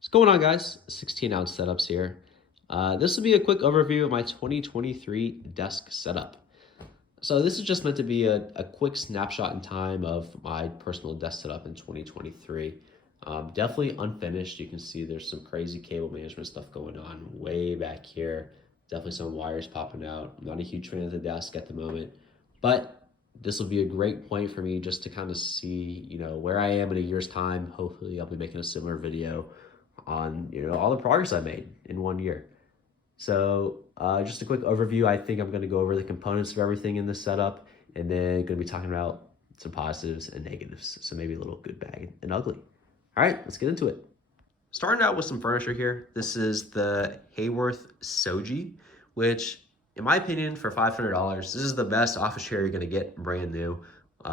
What's going on, guys? 16-ounce setups here. This will be a quick overview of my 2023 desk setup. So this is just meant to be a quick snapshot in time of my personal desk setup in 2023. Definitely unfinished. You can see there's some crazy cable management stuff going on way back here. Definitely some wires popping out. I'm not a huge fan of the desk at the moment, but this will be a great point for me just to kind of see, where I am in a year's time. Hopefully, I'll be making a similar video on, all the progress I made in 1 year. So just a quick overview. I think I'm going to go over the components of everything in this setup, and then going to be talking about some positives and negatives. So maybe a little good, bad, and ugly. All right, let's get into it. Starting out with some furniture here. This is the Hayworth Soji, which, in my opinion, for $500, this is the best office chair you're going to get brand new.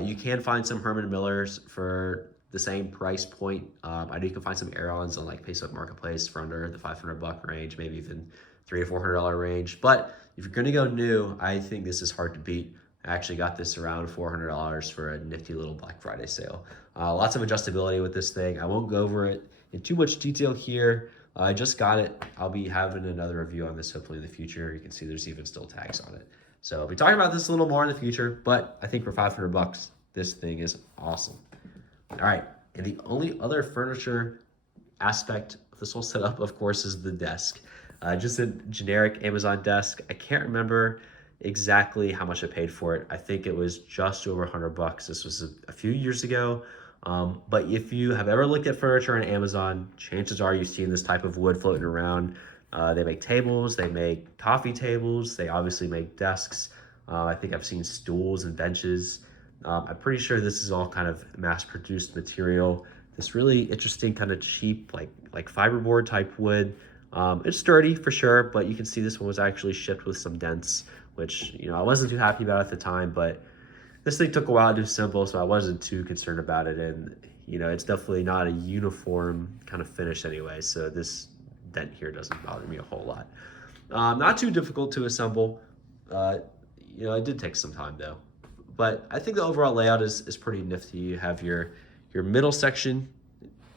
You can find some Herman Millers for the same price point. I know you can find some Aeons on like Facebook Marketplace for under the $500 range, maybe even $300 to $400 range. But if you're gonna go new, I think this is hard to beat. I actually got this around $400 for a nifty little Black Friday sale. Lots of adjustability with this thing. I won't go over it in too much detail here. I just got it. I'll be having another review on this hopefully in the future. You can see there's even still tags on it. So I'll be talking about this a little more in the future, but I think for $500, this thing is awesome. All right, and the only other furniture aspect of this whole setup, of course, is the desk. Just a generic Amazon desk. I can't remember exactly how much I paid for it. I think it was just over $100. This was a few years ago. But if you have ever looked at furniture on Amazon, chances are you've seen this type of wood floating around. They make tables, they make coffee tables, they obviously make desks. I think I've seen stools and benches. I'm pretty sure this is all kind of mass-produced material. This really interesting kind of cheap, like fiberboard type wood. It's sturdy for sure, but you can see this one was actually shipped with some dents, which I wasn't too happy about at the time. But this thing took a while to assemble, so I wasn't too concerned about it. And it's definitely not a uniform kind of finish anyway. So this dent here doesn't bother me a whole lot. Not too difficult to assemble. It did take some time though. But I think the overall layout is pretty nifty. You have your middle section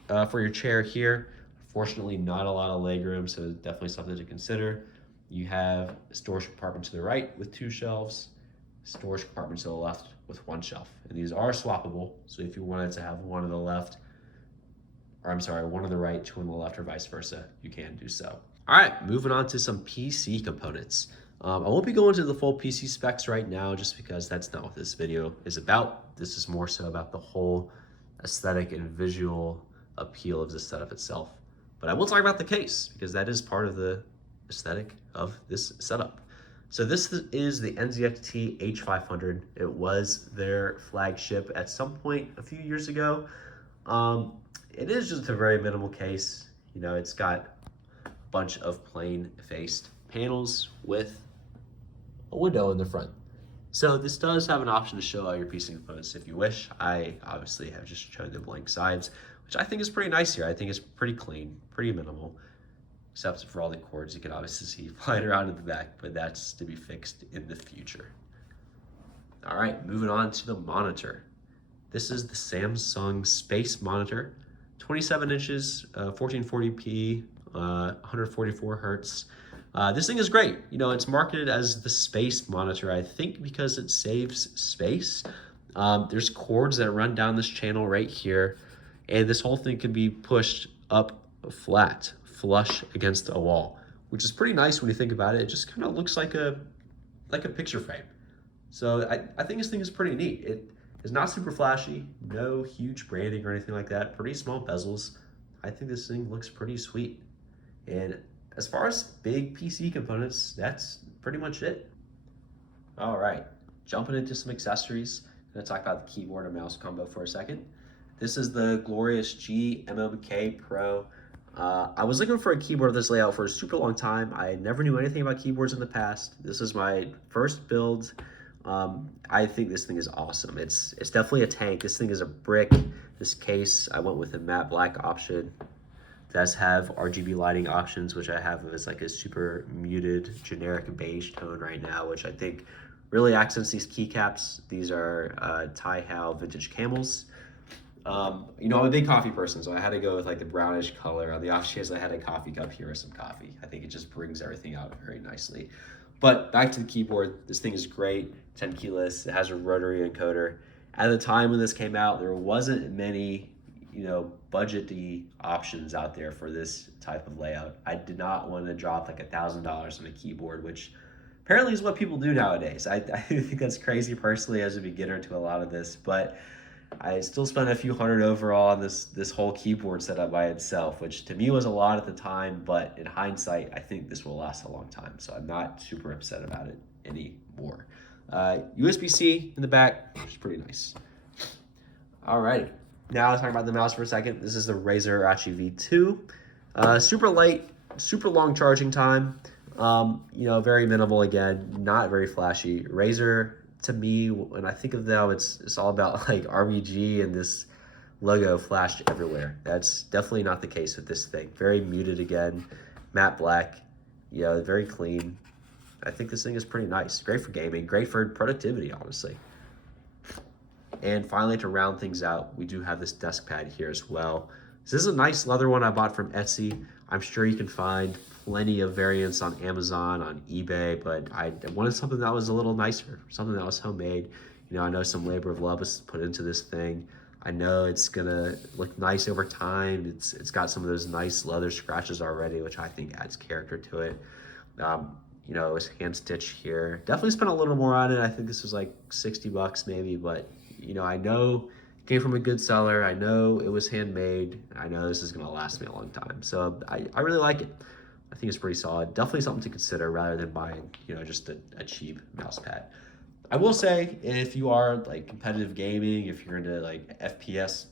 for your chair here. Fortunately, not a lot of legroom, so definitely something to consider. You have a storage compartment to the right with 2 shelves, storage compartment to the left with 1 shelf. And these are swappable, so if you wanted to have one on the left, or I'm sorry, one on the right, 2 on the left, or vice versa, you can do so. All right, moving on to some PC components. I won't be going to the full PC specs right now just because that's not what this video is about. This is more so about the whole aesthetic and visual appeal of the setup itself. But I will talk about the case because that is part of the aesthetic of this setup. So this is the NZXT H500. It was their flagship at some point a few years ago. It is just a very minimal case. It's got a bunch of plain faced panels with a window in the front. So this does have an option to show all your PC components if you wish. I obviously have just shown the blank sides, which I think is pretty nice here. I think it's pretty clean, pretty minimal, except for all the cords you can obviously see flying around in the back, but that's to be fixed in the future. All right, moving on to the monitor. This is the Samsung Space Monitor, 27 inches, 1440p, 144 hertz. This thing is great. It's marketed as the space monitor, I think because it saves space. There's cords that run down this channel right here, and this whole thing can be pushed up flat, flush against a wall, which is pretty nice when you think about it. It just kind of looks like a picture frame. So I think this thing is pretty neat. It is not super flashy, no huge branding or anything like that, pretty small bezels. I think this thing looks pretty sweet. And as far as big PC components, that's pretty much it. All right, jumping into some accessories. I'm gonna talk about the keyboard and mouse combo for a second. This is the glorious G MMK Pro. I was looking for a keyboard of this layout for a super long time. I never knew anything about keyboards in the past. This is my first build. I think this thing is awesome. It's definitely a tank. This thing is a brick. This case, I went with a matte black option. It does have RGB lighting options, which I have as like a super muted generic beige tone right now, which I think really accents these keycaps. These are Tai Hao vintage camels. I'm a big coffee person, so I had to go with like the brownish color. On the off chance I had a coffee cup here with some coffee, I think it just brings everything out very nicely. But back to the keyboard, this thing is great, 10 keyless. It has a rotary encoder. At the time when this came out, there wasn't many, budgety options out there for this type of layout. I did not want to drop like $1,000 on a keyboard, which apparently is what people do nowadays. I think that's crazy personally as a beginner to a lot of this, but I still spent a few hundred overall on this whole keyboard setup by itself, which to me was a lot at the time, but in hindsight, I think this will last a long time. So I'm not super upset about it anymore. USB-C in the back, which is pretty nice. All right, now let's talk about the mouse for a second. This is the Razer Achi V2. Super light, super long charging time. Very minimal again, not very flashy. Razer, to me, when I think of them, it's all about like RBG and this logo flashed everywhere. That's definitely not the case with this thing. Very muted again, matte black, very clean. I think this thing is pretty nice. Great for gaming, great for productivity, honestly. And finally, to round things out, we do have this desk pad here as well. So this is a nice leather one I bought from Etsy. I'm sure you can find plenty of variants on Amazon, on eBay, but I wanted something that was a little nicer, something that was homemade. I know some labor of love is put into this thing. I know it's gonna look nice over time. It's got some of those nice leather scratches already, which I think adds character to it. It's hand stitched here. Definitely spent a little more on it. I think this was like 60 bucks maybe, but I know it came from a good seller. I know it was handmade. I know this is gonna last me a long time. So I really like it. I think it's pretty solid. Definitely something to consider rather than buying, just a cheap mouse pad. I will say, if you are like competitive gaming, if you're into like FPS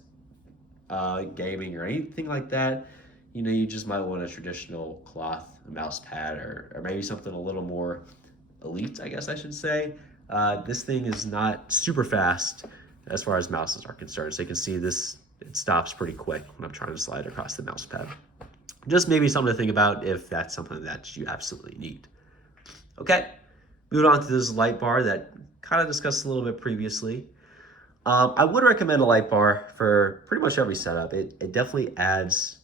gaming or anything like that, you just might want a traditional cloth mouse pad or maybe something a little more elite, I guess I should say. This thing is not super fast as far as mouses are concerned. So you can see this, it stops pretty quick when I'm trying to slide across the mouse pad. Just maybe something to think about if that's something that you absolutely need. Okay, moving on to this light bar that kind of discussed a little bit previously. I would recommend a light bar for pretty much every setup. It definitely adds,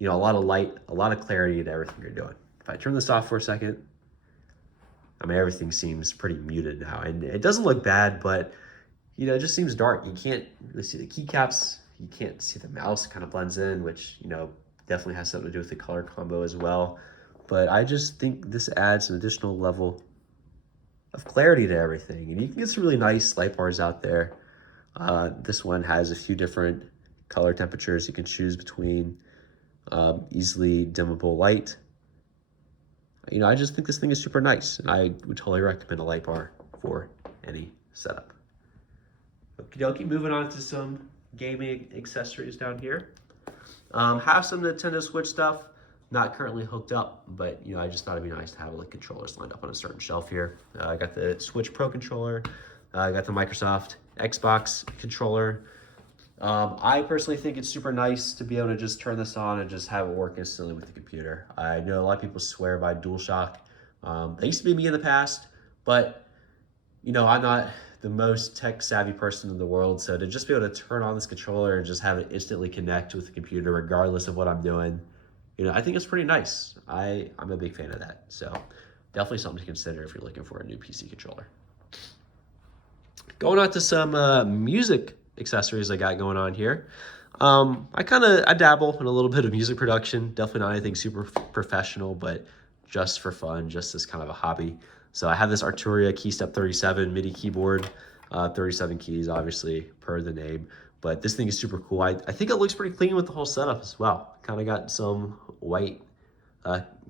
a lot of light, a lot of clarity to everything you're doing. If I turn this off for a second, everything seems pretty muted now, and it doesn't look bad, but it just seems dark. You can't really see the keycaps. You can't see the mouse. It kind of blends in, which definitely has something to do with the color combo as well. But I just think this adds an additional level of clarity to everything, and you can get some really nice light bars out there. This one has a few different color temperatures you can choose between. Easily dimmable light. I just think this thing is super nice, and I would totally recommend a light bar for any setup. Okie dokie, moving on to some gaming accessories down here. Have some Nintendo Switch stuff, not currently hooked up, but I just thought it'd be nice to have like controllers lined up on a certain shelf here. I got the Switch Pro controller, I got the Microsoft Xbox controller. I personally think it's super nice to be able to just turn this on and just have it work instantly with the computer. I know a lot of people swear by DualShock. They used to be me in the past, but I'm not the most tech savvy person in the world. So to just be able to turn on this controller and just have it instantly connect with the computer, regardless of what I'm doing, I think it's pretty nice. I'm a big fan of that. So definitely something to consider if you're looking for a new PC controller. Going on to some music accessories I got going on here. I dabble in a little bit of music production. Definitely not anything super professional, but just for fun, just as kind of a hobby. So I have this Arturia KeyStep 37 MIDI keyboard, 37 keys, obviously, per the name. But this thing is super cool. I think it looks pretty clean with the whole setup as well. Kind of got some white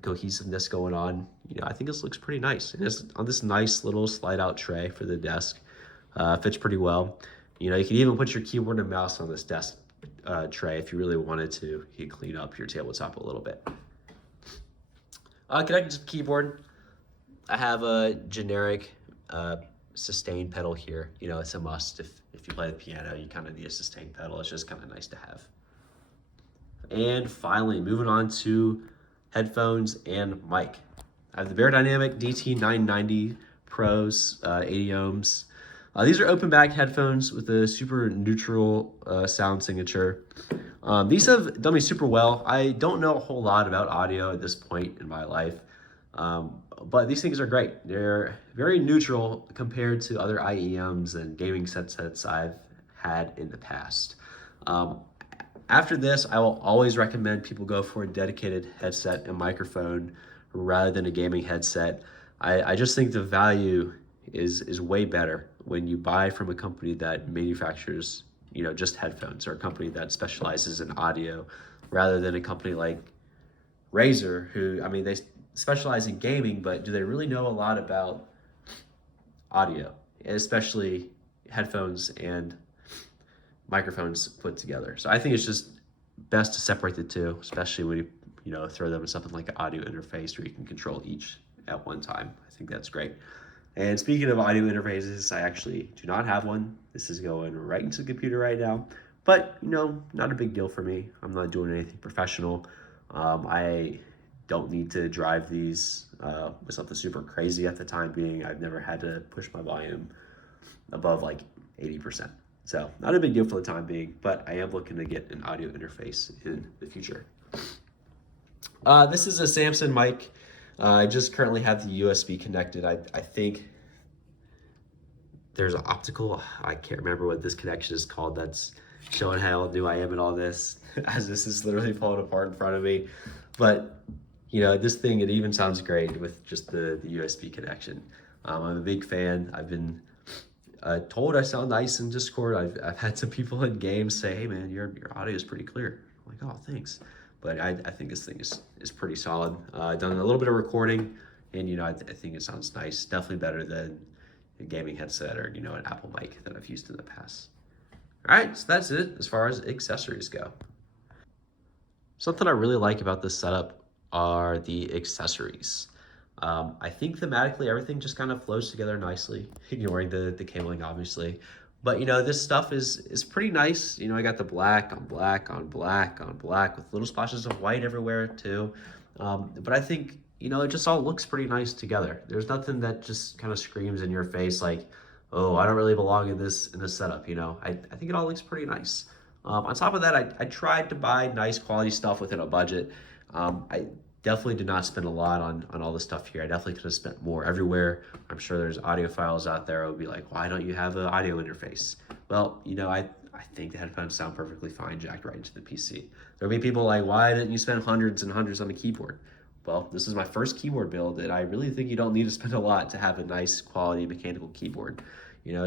cohesiveness going on. I think this looks pretty nice. And it's on this nice little slide-out tray for the desk. Fits pretty well. You can even put your keyboard and mouse on this desk tray if you really wanted to. You can clean up your tabletop a little bit. Connected to the keyboard, I have a generic sustain pedal here. It's a must. If you play the piano, you kind of need a sustain pedal. It's just kind of nice to have. And finally, moving on to headphones and mic. I have the Beyerdynamic DT990 Pros, 80 ohms. These are open back headphones with a super neutral sound signature. These have done me super well. I don't know a whole lot about audio at this point in my life, but these things are great. They're very neutral compared to other IEMs and gaming headsets I've had in the past. Um, After this, I will always recommend people go for a dedicated headset and microphone rather than a gaming headset. I just think the value is way better when you buy from a company that manufactures, just headphones, or a company that specializes in audio rather than a company like Razer, who, I mean, they specialize in gaming, but do they really know a lot about audio, especially headphones and microphones put together? So I think it's just best to separate the two, especially when you throw them in something like an audio interface where you can control each at one time. I think that's great. And speaking of audio interfaces, I actually do not have one. This is going right into the computer right now, but not a big deal for me. I'm not doing anything professional. I don't need to drive these with something super crazy at the time being. I've never had to push my volume above like 80%. So not a big deal for the time being, but I am looking to get an audio interface in the future. This is a Samsung mic. I just currently have the USB connected. I think there's an optical, I can't remember what this connection is called, that's showing how new I am in all this, as this is literally falling apart in front of me. But this thing, it even sounds great with just the USB connection. I'm a big fan. I've been told I sound nice in Discord. I've had some people in games say, hey man, your audio is pretty clear. I'm like, oh, thanks. But I think this thing is pretty solid. I've done a little bit of recording, and I think it sounds nice. Definitely better than a gaming headset or an Apple mic that I've used in the past. All right, so that's it as far as accessories go. Something I really like about this setup are the accessories. I think thematically everything just kind of flows together nicely, ignoring the cabling obviously. But this stuff is pretty nice. I got the black on black on black on black with little splashes of white everywhere too. But I think it just all looks pretty nice together. There's nothing that just kind of screams in your face like, oh, I don't really belong in this setup. I think it all looks pretty nice. On top of that, I tried to buy nice quality stuff within a budget. I definitely did not spend a lot on all this stuff here. I definitely could have spent more everywhere. I'm sure there's audiophiles out there who would be like, why don't you have an audio interface? Well, I think the headphones sound perfectly fine jacked right into the PC. There'll be people like, why didn't you spend hundreds and hundreds on a keyboard? Well, this is my first keyboard build, and I really think you don't need to spend a lot to have a nice quality mechanical keyboard.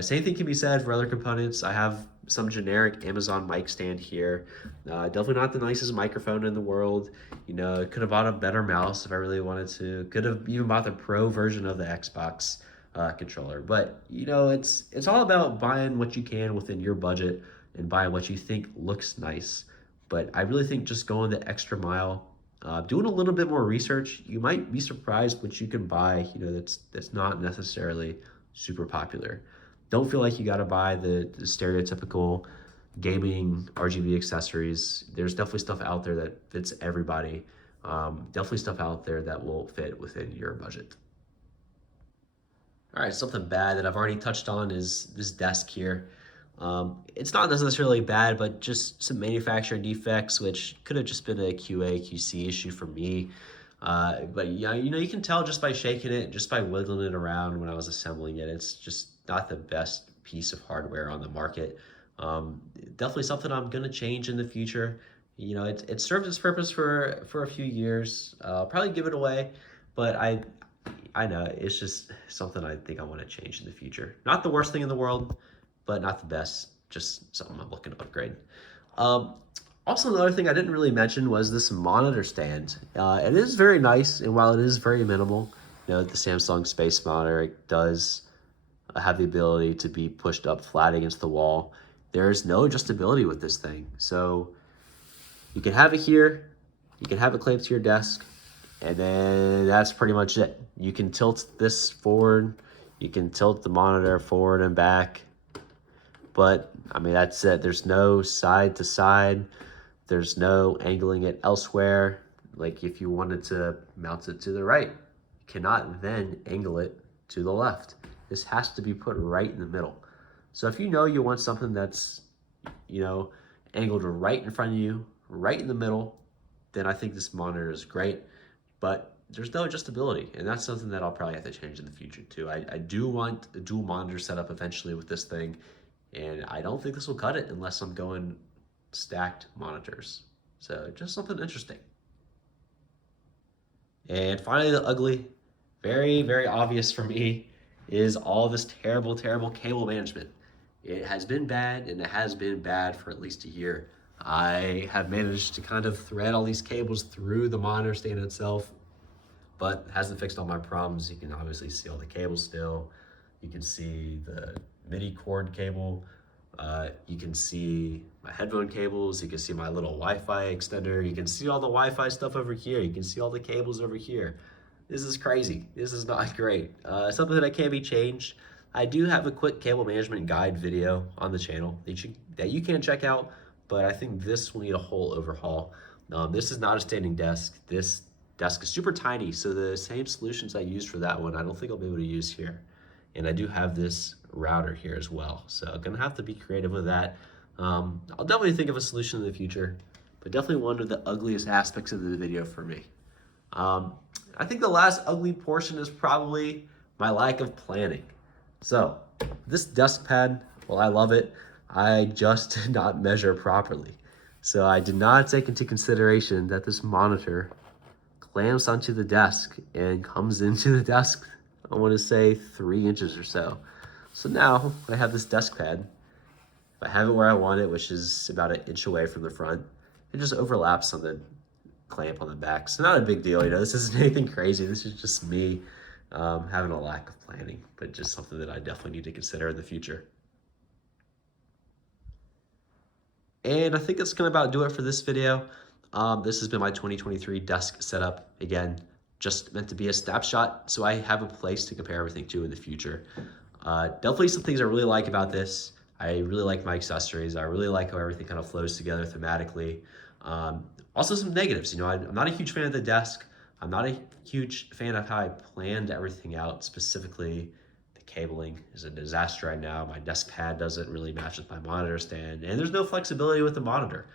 Same thing can be said for other components. I have some generic Amazon mic stand here. Definitely not the nicest microphone in the world. Could have bought a better mouse if I really wanted to. Could have even bought the pro version of the Xbox controller. But it's all about buying what you can within your budget and buying what you think looks nice. But I really think just going the extra mile, doing a little bit more research, you might be surprised what you can buy. That's not necessarily super popular. Don't feel like you got to buy the stereotypical gaming RGB accessories. There's definitely stuff out there that fits everybody. Definitely stuff out there that will fit within your budget. All right, something bad that I've already touched on is this desk here. It's not necessarily bad, but just some manufacturing defects, which could have just been a QA, QC issue for me. But yeah, you can tell just by shaking it, just by wiggling it around when I was assembling it. It's just not the best piece of hardware on the market. Definitely something I'm gonna change in the future. It served its purpose for a few years. I'll probably give it away, but I know it's just something I think I want to change in the future. Not the worst thing in the world, but not the best. Just something I'm looking to upgrade. Also, another thing I didn't really mention was this monitor stand. It is very nice, and while it is very minimal, the Samsung Space Monitor, it does have the ability to be pushed up flat against the wall. There's no adjustability with this thing. So you can have it here, you can have it clamped to your desk, and then that's pretty much it. You can tilt this forward, you can tilt the monitor forward and back, but I mean, that's it. There's no side to side. There's no angling it elsewhere. Like if you wanted to mount it to the right, you cannot then angle it to the left. This has to be put right in the middle. So if you know you want something that's, you know, angled right in front of you, right in the middle, then I think this monitor is great. But there's no adjustability, and that's something that I'll probably have to change in the future too. I do want a dual monitor setup eventually with this thing, and I don't think this will cut it unless I'm going stacked monitors. So just something interesting. And finally, the ugly, very, very obvious for me, is all this terrible, terrible cable management. It has been bad, and it has been bad for at least a year. I have managed to kind of thread all these cables through the monitor stand itself, but hasn't fixed all my problems. You can obviously see all the cables still. You can see the MIDI cord cable. You can see my headphone cables. You can see my little Wi-Fi extender. You can see all the Wi-Fi stuff over here. You can see all the cables over here. This is crazy. This is not great. Something that can be changed. I do have a quick cable management guide video on the channel that you can check out, but I think this will need a whole overhaul. This is not a standing desk. This desk is super tiny, so the same solutions I used for that one, I don't think I'll be able to use here. And I do have this router here as well, so I'm gonna have to be creative with that. I'll definitely think of a solution in the future, but definitely one of the ugliest aspects of the video for me. I think the last ugly portion is probably my lack of planning. So this desk pad, well, I love it. I just did not measure properly. So I did not take into consideration that this monitor clamps onto the desk and comes into the desk, I want to say 3 inches or so. So now I have this desk pad. If I have it where I want it, which is about 1 inch away from the front, it just overlaps on the clamp on the back. So not a big deal, you know, this isn't anything crazy. This is just me having a lack of planning, but just something that I definitely need to consider in the future. And I think that's gonna about do it for this video. This has been my 2023 desk setup. Again, just meant to be a snapshot, so I have a place to compare everything to in the future. Definitely some things I really like about this. I really like my accessories. I really like how everything kind of flows together thematically. Also some negatives, you know, I'm not a huge fan of the desk. I'm not a huge fan of how I planned everything out. Specifically, the cabling is a disaster right now. My desk pad doesn't really match with my monitor stand, and there's no flexibility with the monitor.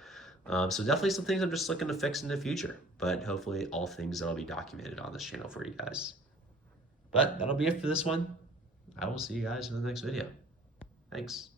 So definitely some things I'm just looking to fix in the future, but hopefully all things that'll be documented on this channel for you guys. But that'll be it for this one. I will see you guys in the next video. Thanks.